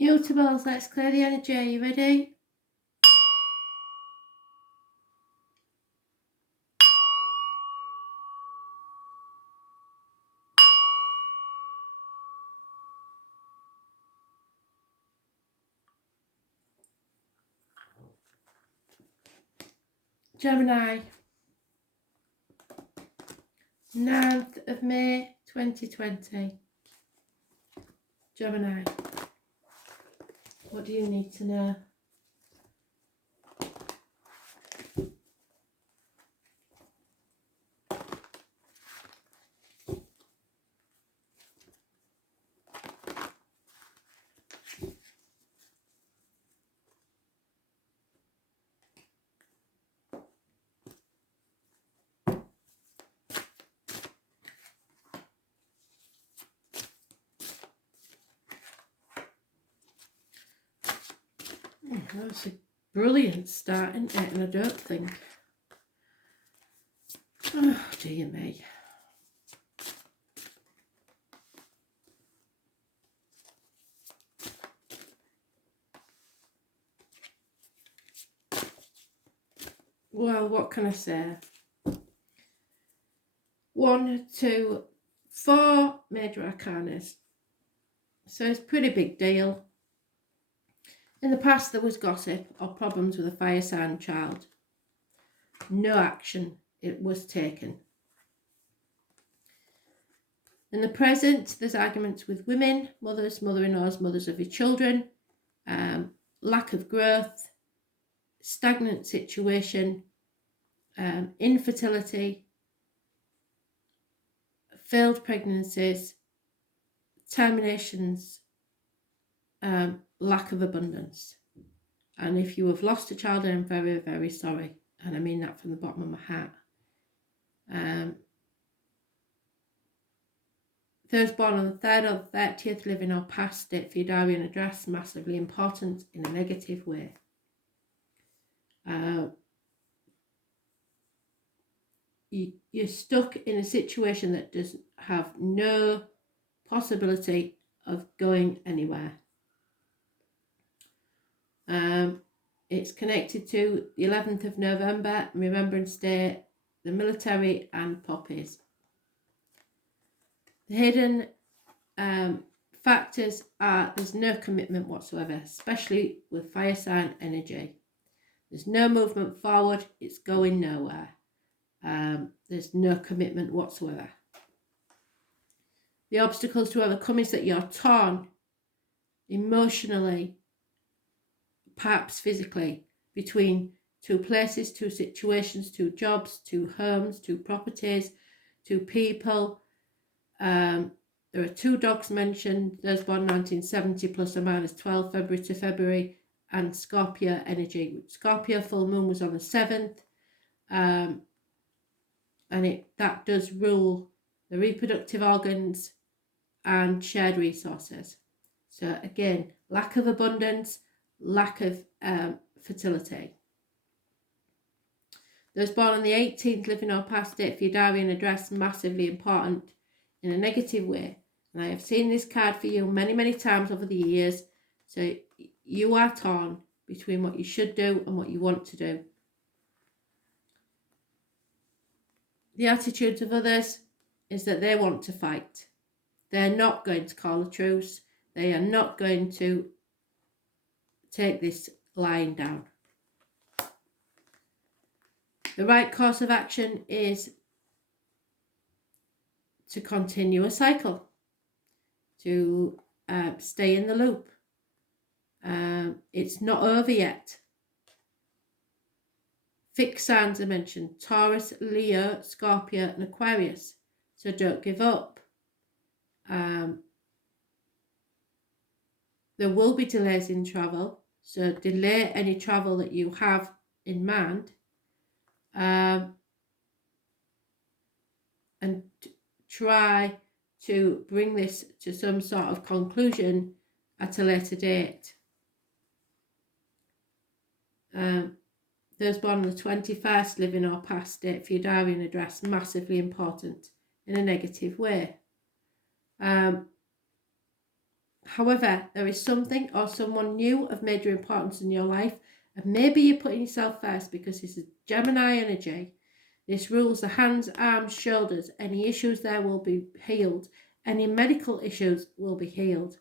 Mutables, let's clear the energy. Are you ready? Gemini, 9th of May 2020. Gemini, what do you need to know? That's a brilliant start, isn't it? And I don't think... Oh, dear me. Well, what can I say? 1, 2, 4 major arcanas. So it's a pretty big deal. In the past, there was gossip or problems with a fire sign child. No action it was taken. In the present, there's arguments with women, mothers, mother-in-laws, mothers of your children, lack of growth, stagnant situation, infertility, failed pregnancies, terminations, lack of abundance. And if you have lost a child, I'm very, very sorry. And I mean that from the bottom of my heart. Those born on the 3rd or the 30th, living or past, date for your diary and address, massively important in a negative way. You're stuck in a situation that does have no possibility of going anywhere. It's connected to the 11th of November, Remembrance Day, the military and poppies. The hidden factors are there's no commitment whatsoever, especially with fire sign energy. There's no movement forward, it's going nowhere. There's no commitment whatsoever. The obstacles to overcome is that you're torn emotionally, perhaps physically, between 2 places, 2 situations, 2 jobs, 2 homes, 2 properties, 2 people. There are 2 dogs mentioned. Those born 1970 plus or minus 12 February to February, and Scorpio energy. Scorpio full moon was on the 7th, and that does rule the reproductive organs and shared resources. So again, lack of abundance, lack of fertility. Those born on the 18th, living or past, date for your diary and address, massively important in a negative way. And I have seen this card for you many, many times over the years. So you are torn between what you should do and what you want to do. The attitudes of others is that they want to fight. They're not going to call a truce. They are not going to take this lying down. The right course of action is to continue a cycle, to stay in the loop. It's not over yet. Fixed signs are mentioned: Taurus, Leo, Scorpio and Aquarius. So don't give up. There will be delays in travel. So delay any travel that you have in mind. And try to bring this to some sort of conclusion at a later date. Those born on the 21st, living or past, date for your diary and address, massively important in a negative way. However, there is something or someone new of major importance in your life, and maybe you're putting yourself first because this is Gemini energy. This rules the hands, arms, shoulders. Any issues there will be healed. Any medical issues will be healed.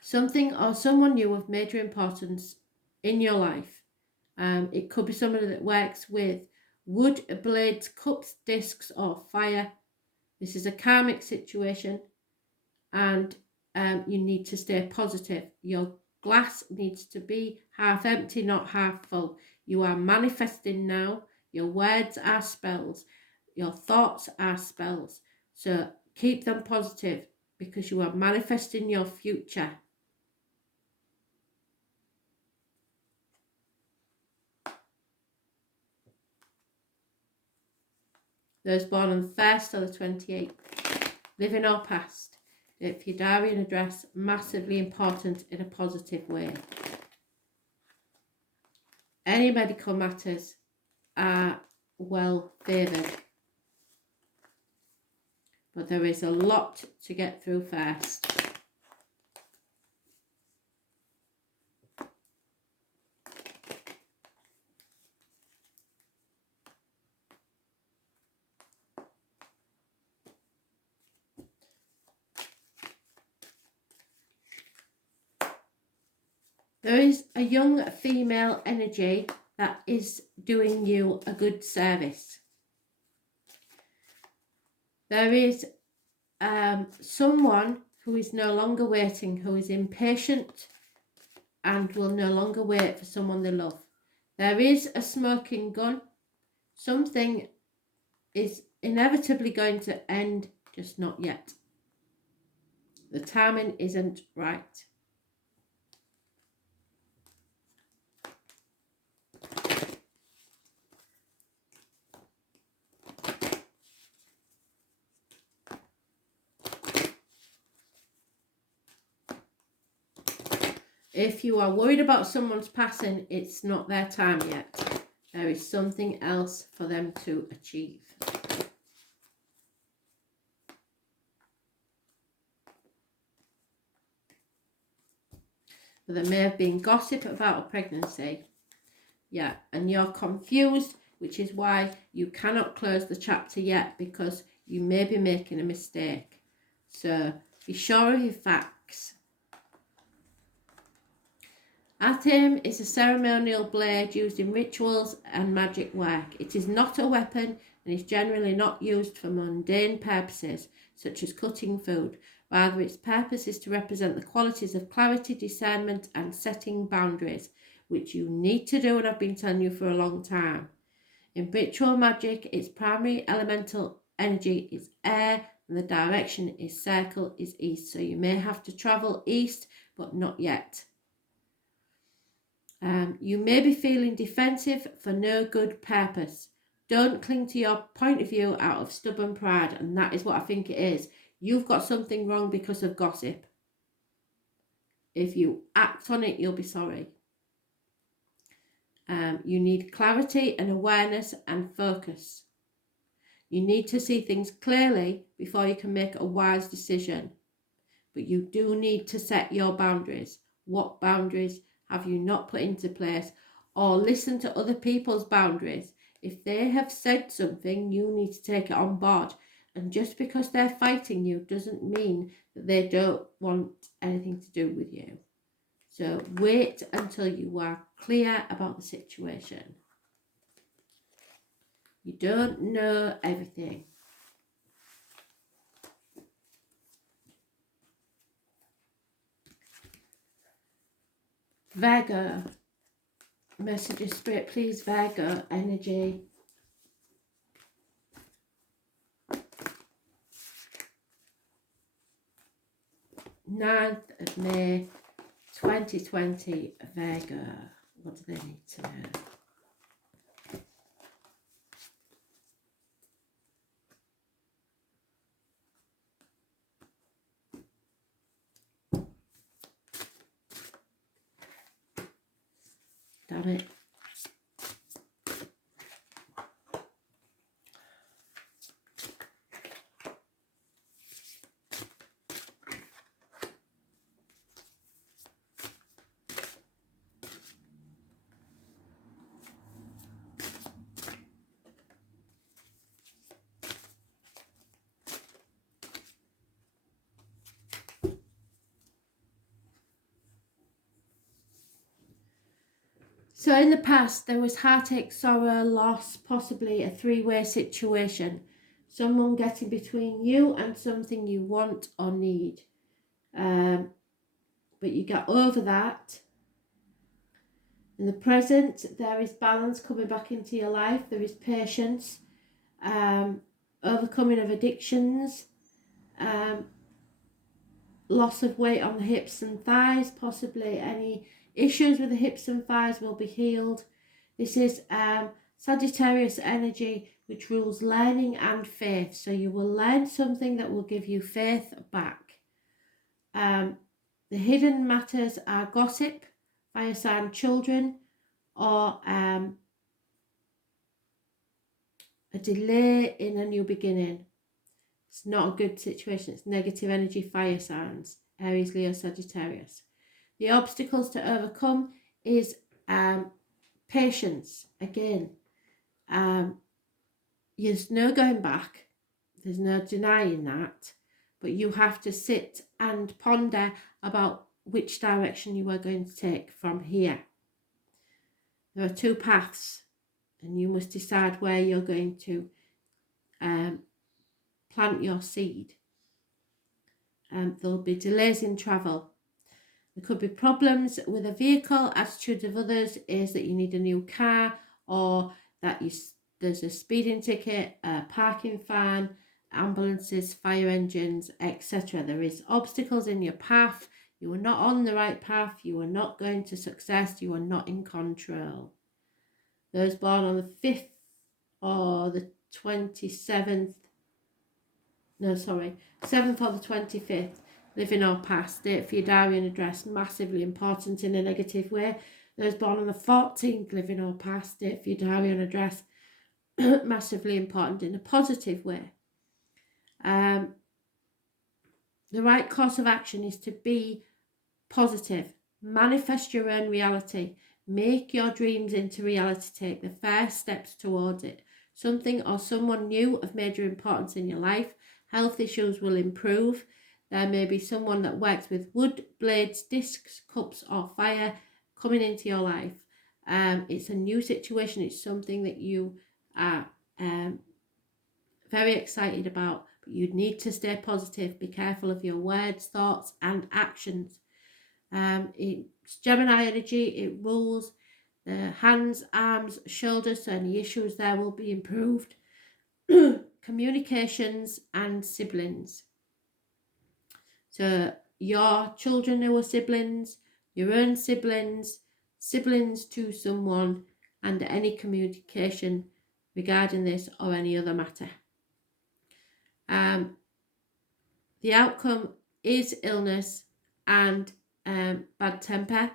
Something or someone new of major importance in your life. It could be somebody that works with wood, blades, cups, discs, or fire. This is a karmic situation, and you need to stay positive. Your glass needs to be half empty, not half full. You are manifesting now. Your words are spells. Your thoughts are spells. So keep them positive because you are manifesting your future. Those born on the 1st or the 28th. Living or past. If your diary and address, massively important in a positive way. Any medical matters are well favoured. But there is a lot to get through first. There is a young female energy that is doing you a good service. There is someone who is no longer waiting, who is impatient and will no longer wait for someone they love. There is a smoking gun. Something is inevitably going to end, just not yet. The timing isn't right. If you are worried about someone's passing, it's not their time yet. There is something else for them to achieve. There may have been gossip about a pregnancy. Yeah, and you're confused, which is why you cannot close the chapter yet, because you may be making a mistake. So be sure of your facts. Atim is a ceremonial blade used in rituals and magic work. It is not a weapon and is generally not used for mundane purposes, such as cutting food. Rather, its purpose is to represent the qualities of clarity, discernment, and setting boundaries, which you need to do, and I've been telling you for a long time. In ritual magic, its primary elemental energy is air, and the direction is circle, is east. So you may have to travel east, but not yet. You may be feeling defensive for no good purpose. Don't cling to your point of view out of stubborn pride, and that is what I think it is. You've got something wrong because of gossip. If you act on it, you'll be sorry. You need clarity and awareness and focus. You need to see things clearly before you can make a wise decision. But you do need to set your boundaries. What boundaries have you not put into place? Or listen to other people's boundaries. If they have said something, you need to take it on board. And just because they're fighting you doesn't mean that they don't want anything to do with you. So wait until you are clear about the situation. You don't know everything. Virgo. Message of Spirit, please, Virgo energy. Of May 2020, Virgo. What do they need to know? Damn it. So in the past, there was heartache, sorrow, loss, possibly a three-way situation. Someone getting between you and something you want or need. But you got over that. In the present, there is balance coming back into your life. There is patience, overcoming of addictions, loss of weight on the hips and thighs, possibly any issues with the hips and thighs will be healed. This is Sagittarius energy, which rules learning and faith. So you will learn something that will give you faith back. The hidden matters are gossip, fire sign children, or a delay in a new beginning. It's not a good situation. It's negative energy, fire signs, Aries, Leo, Sagittarius. The obstacles to overcome is patience. Again, there's no going back. There's no denying that. But you have to sit and ponder about which direction you are going to take from here. There are two paths, and you must decide where you're going to plant your seed. There'll be delays in travel. There could be problems with a vehicle. Attitude of others is that you need a new car, or that there's a speeding ticket, a parking fine, ambulances, fire engines, etc. There is obstacles in your path. You are not on the right path. You are not going to success. You are not in control. Those born on the 5th or the 27th, 7th or the 25th, living or past, date for your diary and address, massively important in a negative way. Those born on the 14th, living or past, date for your diary and address, massively important in a positive way. The right course of action is to be positive. Manifest your own reality. Make your dreams into reality. Take the first steps towards it. Something or someone new of major importance in your life. Health issues will improve. There may be someone that works with wood, blades, discs, cups or fire coming into your life. It's a new situation. It's something that you are very excited about. But you need to stay positive. Be careful of your words, thoughts and actions. It's Gemini energy. It rules the hands, arms, shoulders. So any issues there will be improved. Communications and siblings. So your children who are siblings, your own siblings, siblings to someone, and any communication regarding this or any other matter. The outcome is illness and bad temper.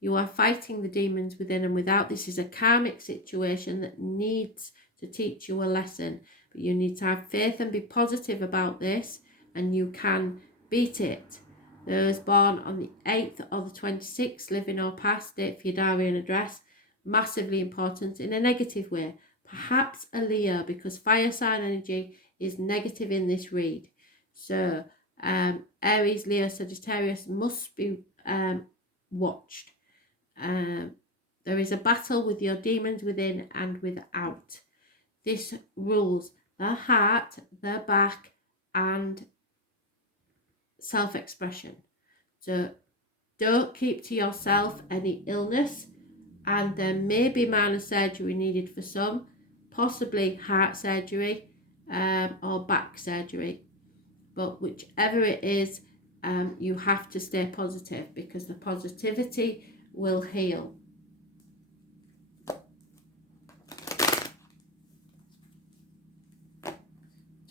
You are fighting the demons within and without. This is a karmic situation that needs to teach you a lesson. But you need to have faith and be positive about this, and you can beat it. Those born on the 8th or the 26th, living or past, date for your diary and address, massively important in a negative way. Perhaps a Leo, because fire sign energy is negative in this read. So Aries, Leo, Sagittarius must be watched. There is a battle with your demons within and without. This rules the heart, the back, and self-expression. So don't keep to yourself any illness, and there may be minor surgery needed for some, possibly heart surgery or back surgery. But whichever it is, you have to stay positive, because the positivity will heal.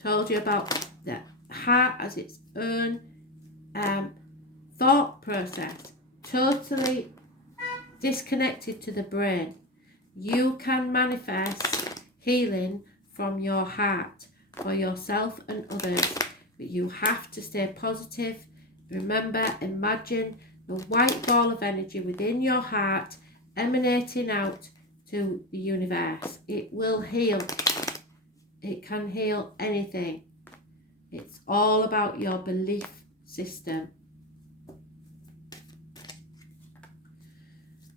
Told you about the heart as its own thought process, totally disconnected to the brain. You can manifest healing from your heart for yourself and others, but you have to stay positive. Remember, imagine the white ball of energy within your heart emanating out to the universe. It will heal. It can heal anything. It's all about your belief system.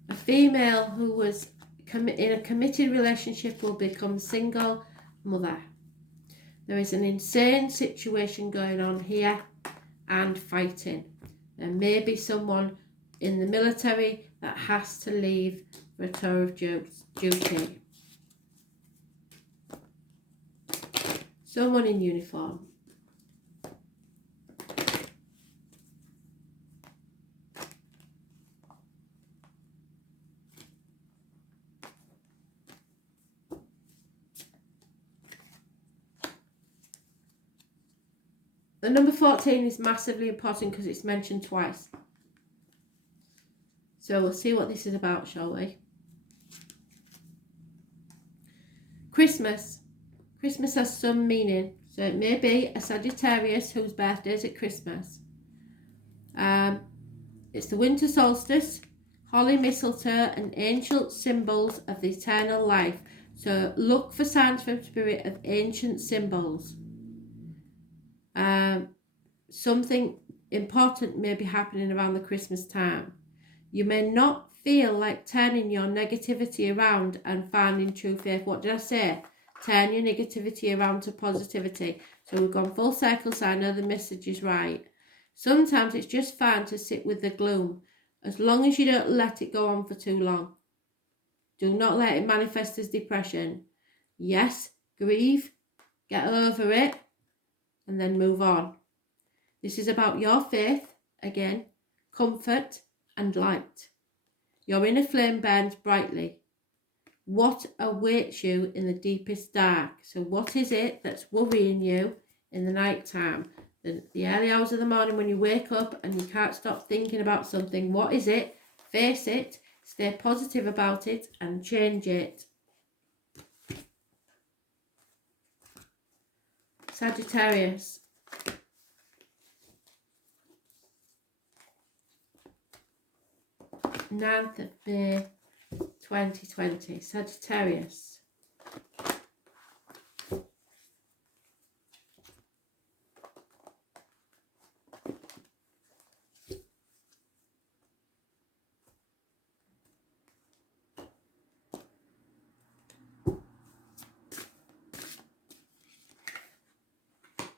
A female who was in a committed relationship will become single mother. There is an insane situation going on here and fighting. There may be someone in the military that has to leave for a tour of duty. Someone in uniform. The number 14 is massively important because it's mentioned twice. So we'll see what this is about, shall we? Christmas. Christmas has some meaning. So it may be a Sagittarius whose birthday is at Christmas. It's the winter solstice, holly, mistletoe, and ancient symbols of the eternal life. So look for signs from spirit of ancient symbols. Something important may be happening around the Christmas time. You may not feel like turning your negativity around and finding true faith. What did I say? Turn your negativity around to positivity. So we've gone full circle, so I know the message is right. Sometimes it's just fine to sit with the gloom, as long as you don't let it go on for too long. Do not let it manifest as depression. Yes, grieve, get over it, and then move on. This is about your faith, again, comfort and light. Your inner flame burns brightly. What awaits you in the deepest dark? So what is it that's worrying you in the night time? The early hours of the morning when you wake up and you can't stop thinking about something. What is it? Face it, stay positive about it and change it. Sagittarius. Ninth of May 2020. Sagittarius.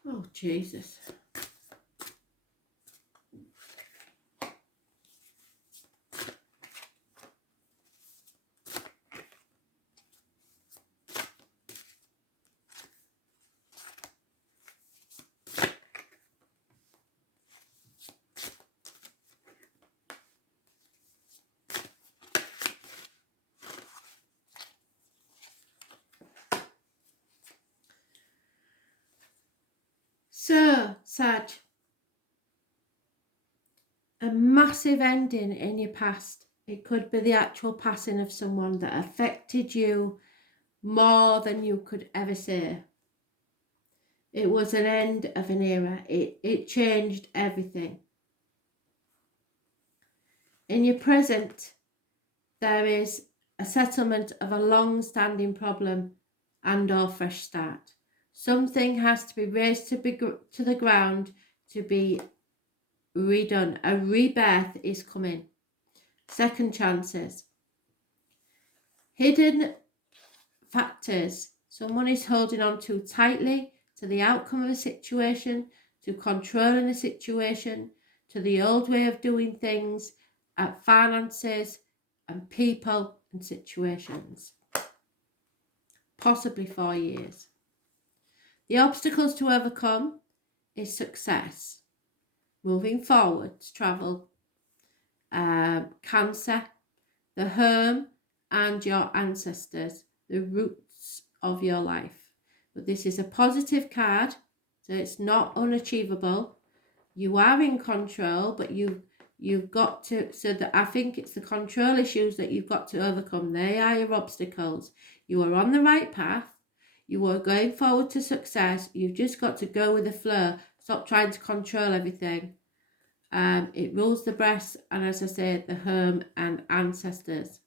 Oh, Jesus. So, Sag, a massive ending in your past. It could be the actual passing of someone that affected you more than you could ever say. It was an end of an era. It changed everything. In your present, there is a settlement of a long-standing problem and or fresh start. Something has to be raised to the ground to be redone. A rebirth is coming. Second chances. Hidden factors. Someone is holding on too tightly to the outcome of a situation, to controlling a situation, to the old way of doing things, at finances and people and situations. Possibly 4 years. The obstacles to overcome is success. Moving forwards, travel, cancer, the home and your ancestors, the roots of your life. But this is a positive card, so it's not unachievable. You are in control, but you've got to, so that I think it's the control issues that you've got to overcome. They are your obstacles. You are on the right path. You are going forward to success. You've just got to go with the flow. Stop trying to control everything. It rules the breast and, as I said, the home and ancestors.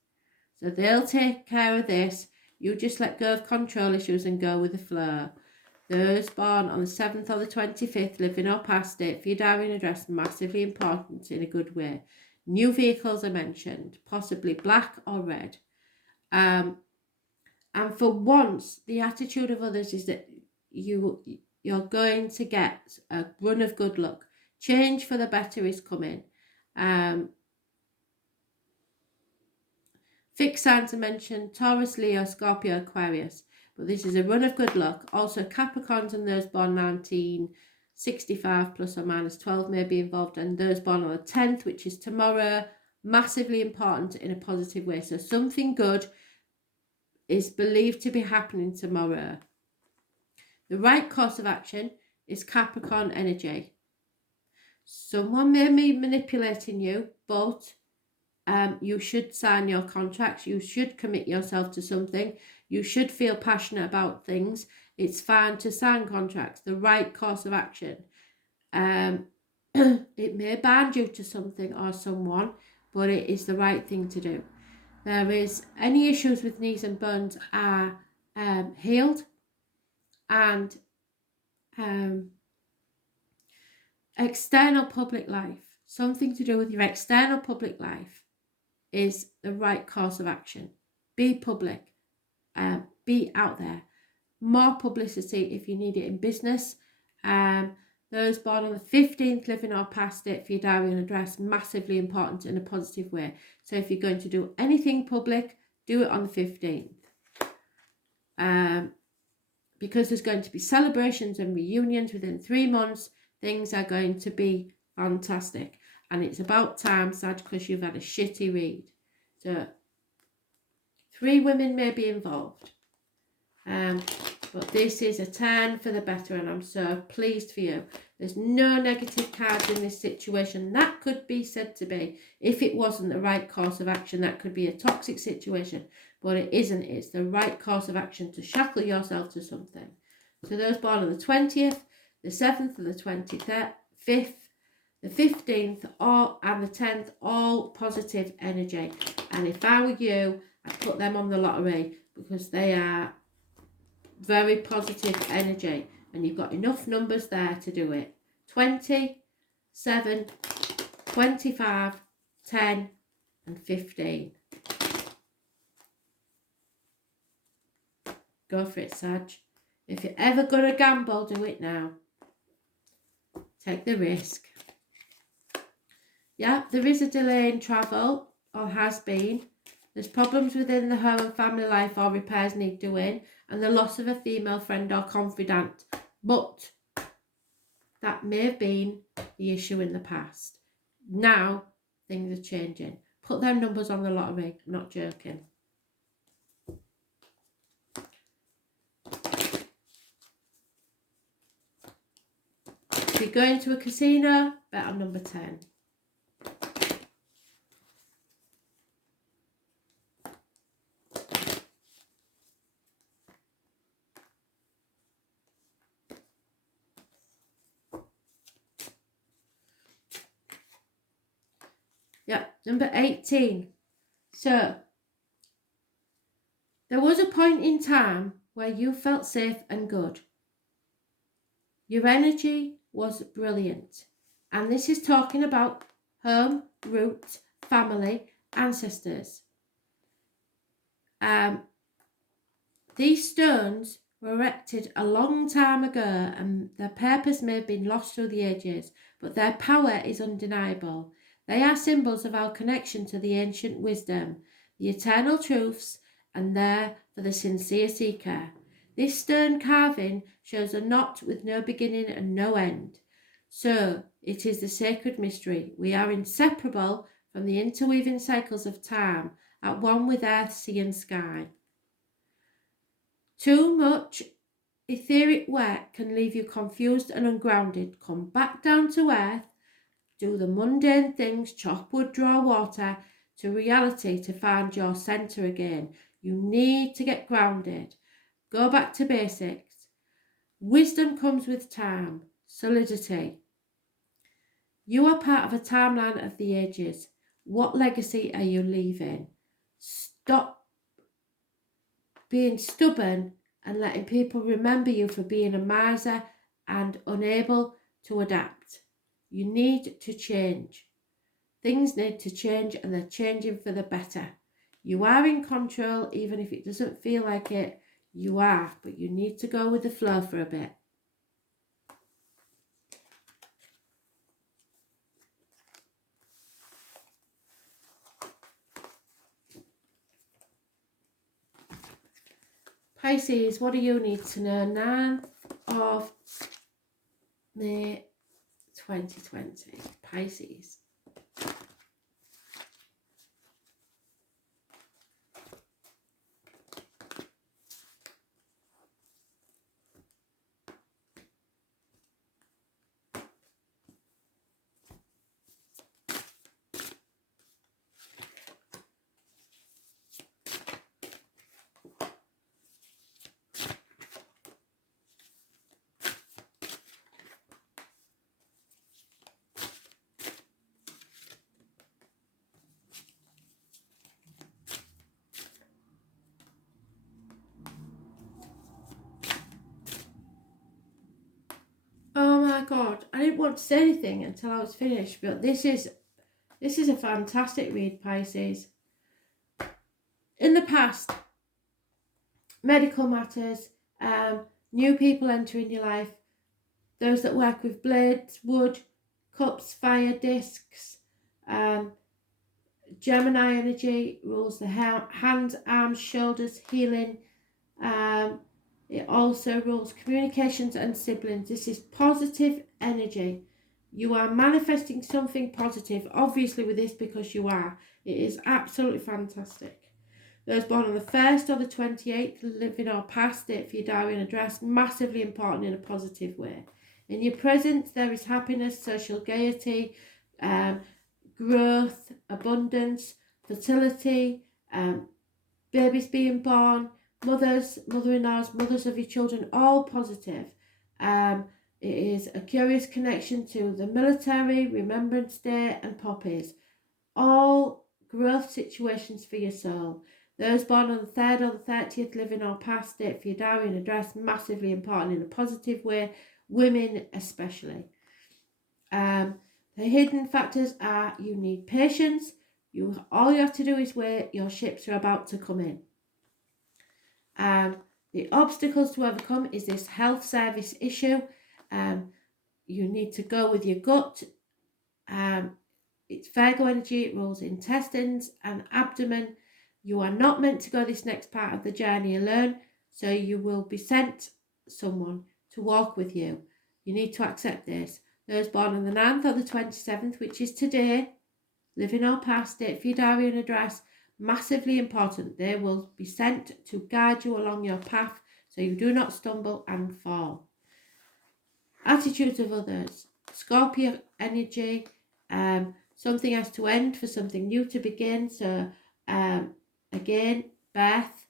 So they'll take care of this. You just let go of control issues and go with the flow. Those born on the 7th or the 25th, living or past it, for your diary and address, massively important in a good way. New vehicles are mentioned, possibly black or red. And for once, the attitude of others is that you're going to get a run of good luck. Change for the better is coming. Fixed signs are mentioned: Taurus, Leo, Scorpio, Aquarius. But this is a run of good luck. Also, Capricorns and those born 1965 plus or minus 12 may be involved, and those born on the 10th, which is tomorrow, massively important in a positive way. So something good is believed to be happening tomorrow. The right course of action is Capricorn energy. Someone may be manipulating you, but you should sign your contracts. You should commit yourself to something. You should feel passionate about things. It's fine to sign contracts. The right course of action. It may bind you to something or someone, but it is the right thing to do. There is any issues with knees and bones are healed, and external public life, something to do with your external public life, is the right course of action. Be public, be out there. More publicity if you need it in business. Those born on the 15th, living or past it for your diary and address, massively important in a positive way. So if you're going to do anything public, do it on the 15th. Because there's going to be celebrations and reunions within 3 months, things are going to be fantastic. And it's about time, Sag, because you've had a shitty read. So 3 women may be involved. But this is a turn for the better, and I'm so pleased for you. There's no negative cards in this situation. That could be said to be, if it wasn't the right course of action, that could be a toxic situation. But it isn't. It's the right course of action to shackle yourself to something. So those born on the 20th, the 7th and the 25th, the 15th and the 10th, all positive energy. And if I were you, I'd put them on the lottery, because they are very positive energy, and you've got enough numbers there to do it. 20, 7, 25, 10 and 15. Go for it, Sag. If you're ever going to gamble, do it now. Take the risk. Yeah, there is a delay in travel, or has been. There's problems within the home and family life, or repairs need doing, and the loss of a female friend or confidant. But that may have been the issue in the past. Now, things are changing. Put them numbers on the lottery. I'm not joking. If you're going to a casino, bet on number 10. Yep, number 18. So, there was a point in time where you felt safe and good. Your energy was brilliant. And this is talking about home, roots, family, ancestors. These stones were erected a long time ago, and their purpose may have been lost through the ages, but their power is undeniable. They are symbols of our connection to the ancient wisdom, the eternal truths, and there for the sincere seeker. This stone carving shows a knot with no beginning and no end. So it is the sacred mystery. We are inseparable from the interweaving cycles of time, at one with earth, sea and sky. Too much etheric work can leave you confused and ungrounded. Come back down to earth. Do the mundane things, chop wood, draw water, to reality to find your centre again. You need to get grounded. Go back to basics. Wisdom comes with time, solidity. You are part of a timeline of the ages. What legacy are you leaving? Stop being stubborn and letting people remember you for being a miser and unable to adapt. You need to change. things need to change, and they're changing for the better. You are in control, even if it doesn't feel like it. You are, but you need to go with the flow for a bit. Pisces, what do you need to know? 9th of May 2020. Pisces. Oh my God, I didn't want to say anything until I was finished, but this is a fantastic read, Pisces. In the past, medical matters, new people entering your life, those that work with blades, wood, cups, fire, discs, Gemini energy rules the hands, arms, shoulders, healing. It also rules communications and siblings. This is positive energy. You are manifesting something positive, obviously with this, because you are. It is absolutely fantastic. Those born on the 1st or the 28th, living or past, date for your diary and address, massively important in a positive way. In your present, there is happiness, social gaiety, growth, abundance, fertility, babies being born, mothers, mother-in-laws, mothers of your children, all positive. It is a curious connection to the military, Remembrance Day and poppies. All growth situations for your soul. Those born on the 3rd or the 30th, living or past, date for your diary and address, massively important in a positive way. Women especially. The hidden factors are you need patience. All you have to do is wait. Your ships are about to come in. The obstacles to overcome is this health service issue. You need to go with your gut. It's Virgo energy. It rules intestines and abdomen. You are not meant to go this next part of the journey alone, so you will be sent someone to walk with you. You need to accept this. Those born on the 9th or the 27th, which is today, living or past, date for your diary and address, massively important. They will be sent to guide you along your path so you do not stumble and fall. Attitudes of others. Scorpio energy. Something has to end for something new to begin. So again, birth,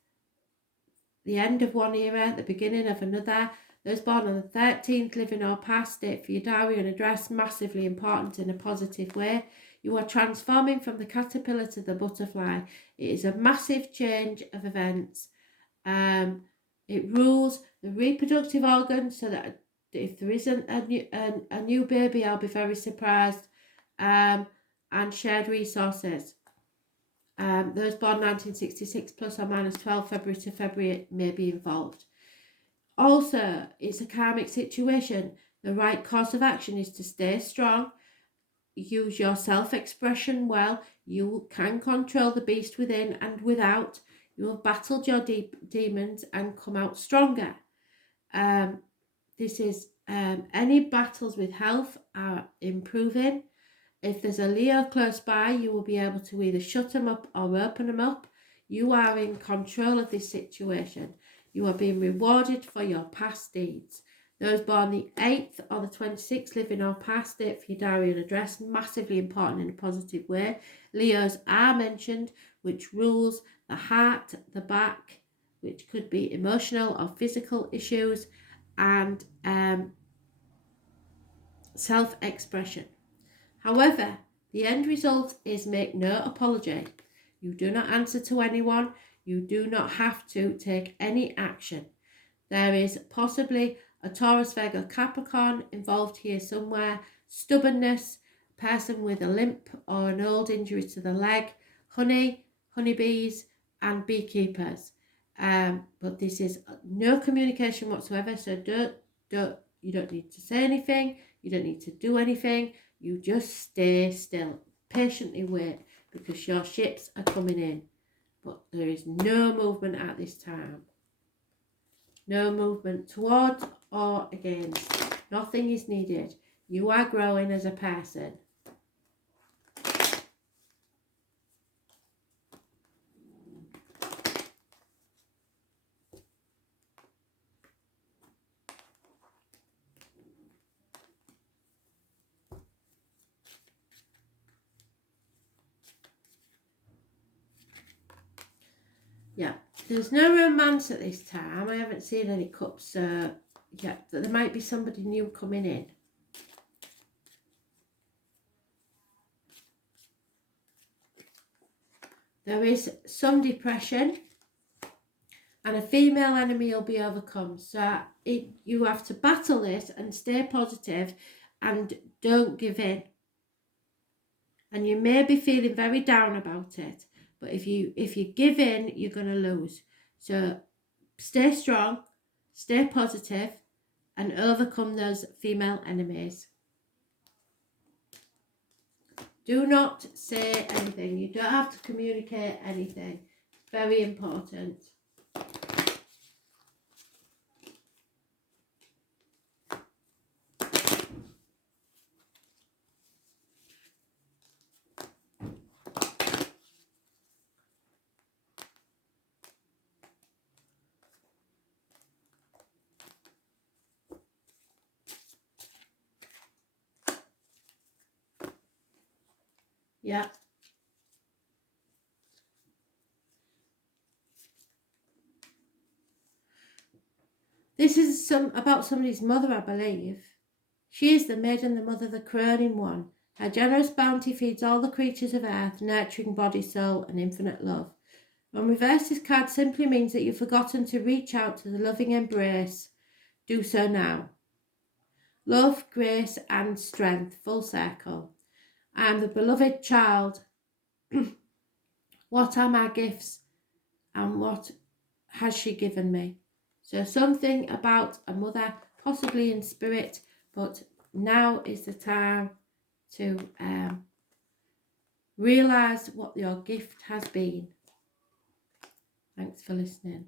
the end of one era, the beginning of another. Those born on the 13th, living or past, date for your diary and address, massively important in a positive way. You are transforming from the caterpillar to the butterfly. It is a massive change of events. It rules the reproductive organs, so that if there isn't a new baby, I'll be very surprised. And shared resources. Those born 1966 plus or minus 12 February to February may be involved. Also, it's a karmic situation. The right course of action is to stay strong, use your self-expression well. You can control the beast within and without. You have battled your demons and come out stronger. This is any battles with health are improving. If there's a Leo close by, you will be able to either shut them up or open them up. You are in control of this situation. You are being rewarded for your past deeds. Those born the 8th or the 26th, living or past, date for your diary and address, massively important in a positive way. Leos are mentioned, which rules the heart, the back, which could be emotional or physical issues, and self-expression. However, the end result is make no apology. You do not answer to anyone. You do not have to take any action. There is possibly a Taurus, Virgo, Capricorn involved here somewhere. Stubbornness, person with a limp or an old injury to the leg, honeybees and beekeepers. But this is no communication whatsoever, so you don't need to say anything, you don't need to do anything, you just stay still, patiently wait, because your ships are coming in. But there is no movement at this time. No movement toward or against. Nothing is needed. You are growing as a person. Yeah, there's no romance at this time. I haven't seen any cups yet, but there might be somebody new coming in. There is some depression and a female enemy will be overcome. So you have to battle this and stay positive and don't give in. And you may be feeling very down about it, but if you give in, you're going to lose. So stay strong, stay positive, and overcome those female enemies. Do not say anything. You don't have to communicate anything. Very important. Yeah. This is about somebody's mother, I believe. She is the maiden, the mother, the croning one. Her generous bounty feeds all the creatures of earth, nurturing body, soul, and infinite love. When reversed, this card simply means that you've forgotten to reach out to the loving embrace. Do so now. Love, grace, and strength, full circle. I am the beloved child. What are my gifts and what has she given me? So something about a mother, possibly in spirit, but now is the time to realise what your gift has been. Thanks for listening.